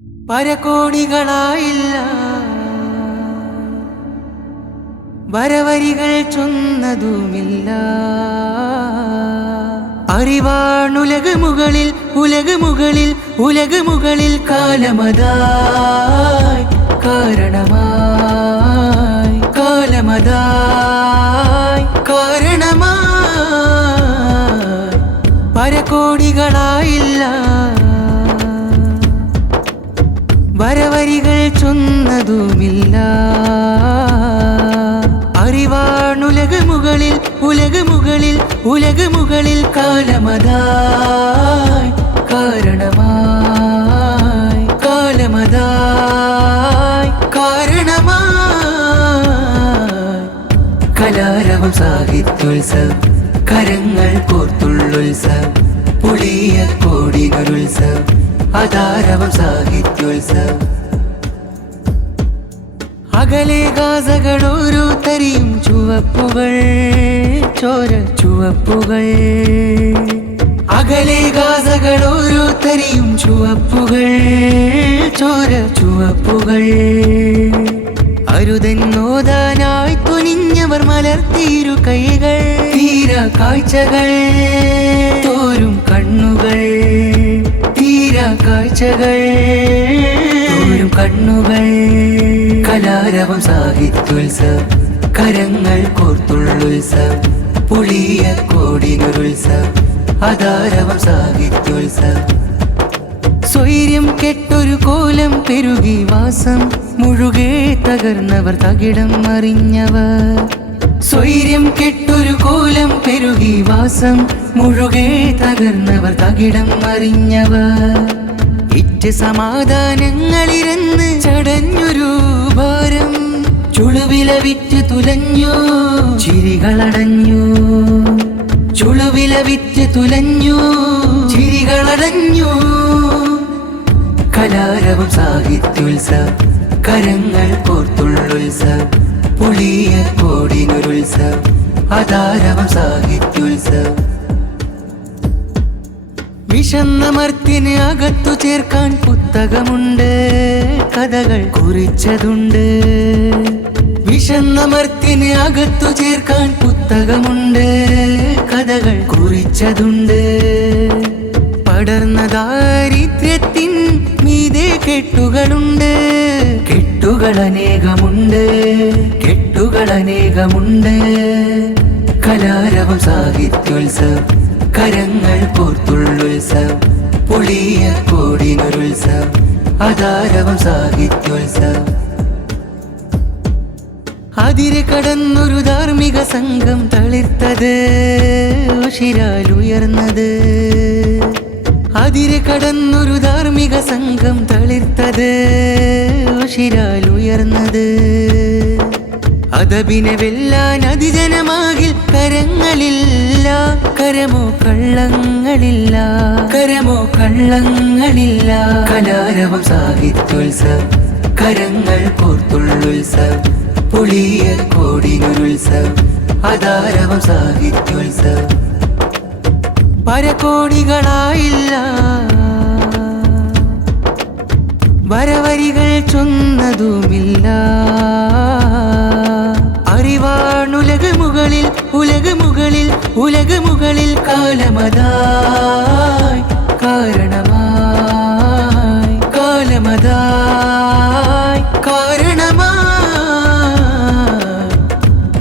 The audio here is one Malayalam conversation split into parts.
പരകോടികളായില്ല വരവരികൾ ചൊന്നതുമില്ല. അറിവാണുലകമുകളിൽ ഉലകമുകളിൽ ഉലകമുകളിൽ കാലമതായി കാരണമായി കാലമതായി കാരണമായി പരകോടികളായില്ല വരവരികൾ ചൊന്നതുമില്ല. അറിവാണുലകമുകളിൽ ഉലകമുകളിൽ ഉലകമുകളിൽ കാലമതായി കാരണമായി കാലമതായി കാരണമായി കലാരവം സാഹിത്യോത്സവം കരങ്ങൾ കോർത്തുള്ളുത്സവം പുളിയ കോടികളുത്സവം അതാരവം സാഹിത്യോത്സവം. അകലെ ഗാസകളോരോ തരിയും ചുവപ്പുകൾ ചോര ചുവപ്പുകൾ. അകലെ ഗാസകളോരോ തരിയും ചുവപ്പുകൾ ചോര ചുവപ്പുകൾ. അരുതെന്നോതാനായി തുനിഞ്ഞവർ മലർത്തിയിരു കൈകൾ. തീര കാഴ്ചകൾ തോരും കണ്ണുകൾ തീര കാഴ്ചകൾ തോരും കണ്ണുകൾ. കലാരവം സാഹിത്യോത്സവം കരങ്ങൾ കോർത്തുള്ളുത്സവം പുളിയ കോടികളുത്സവം അതാരവം സാഹിത്യോത്സവം. സ്വൈര്യം കെട്ടൊരു കോലം പെരുകി വാസം മുഴുകെ തകർന്നവർ തകിടം അറിഞ്ഞവർ. സ്വൈര്യം കെട്ടൊരു കോലം പെരുകി വാസം മുഴുകെ തകർന്നവർ തകിടം അറിഞ്ഞവർ. ഇറ്റ് സമാധാനങ്ങളിരന്ന് ചടഞ്ഞൊരു ഭാരം ചുളുവില വിറ്റ് തുലഞ്ഞു ചിരികളടഞ്ഞു. ചുളുവില വിറ്റ് തുലഞ്ഞു ചിരികളടഞ്ഞു. കലാരവം സാഹിത്യോത്സവം കരങ്ങൾ കോർത്തുള്ളുത്സവം പുളിയ കോടിനൊരുത്സവം അതാരവം സാഹിത്യോത്സവം. വിശന്നമർത്തിന് അകത്തു ചേർക്കാൻ പുസ്തകമുണ്ട് കഥകൾ കുറിച്ചതുണ്ട്. വിശന്നമർത്തിന് അകത്തു ചേർക്കാൻ പുസ്തകമുണ്ട് കഥകൾ കുറിച്ചതുണ്ട്. പടർന്ന ദാരിദ്ര്യത്തിൻ മീതെ കെട്ടുകളുണ്ട് കെട്ടുകളനേകമുണ്ട് കെട്ടുകളനേകമുണ്ട്. കലാരവം സാഹിത്യോത്സവം കരങ്ങൾ കോർത്തുള്ളുത്സവം പുളിയ കോടിനൊരുത്സവം അതാരവം സാഹിത്യോത്സവം. അതിര് കടന്നൊരു ധാർമ്മിക സംഘം തളിർത്തത് ഉഷിരാലുയർന്നത്. അതിര് കടന്നൊരു ധാർമ്മിക സംഘം തളിർത്തത് ഉഷിരാലുയർന്നത്. അതബിനെ വെല്ലാൻ അതിജനമാകിൽ കരങ്ങളില്ല കരമോ കള്ളങ്ങളില്ല കരമോ കള്ളങ്ങളില്ല. കലാരവം സാഹിത്യോത്സവം കരങ്ങൾ കോർത്തുള്ളുത്സവം പുളിയ കോടിനൊരുത്സവം അതാരവം സാഹിത്യോത്സവം. പരകോടികളായില്ല വരവരികൾ ചൊന്നതുമില്ല. അറിവാണുലകമുകളിൽ ഉലകമുകളിൽ ഉലകമുകളിൽ കാലമതായി കാരണമായി കാലമതായി കാരണമായി.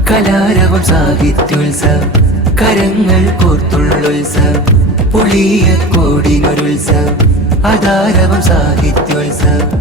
കലാരവം സാഹിത്യോത്സവം കരങ്ങൾ കോർത്തുള്ളുത്സവം പുളിയ കോടിനൊരുത്സവം അതാരവം സാഹിത്യോത്സവം.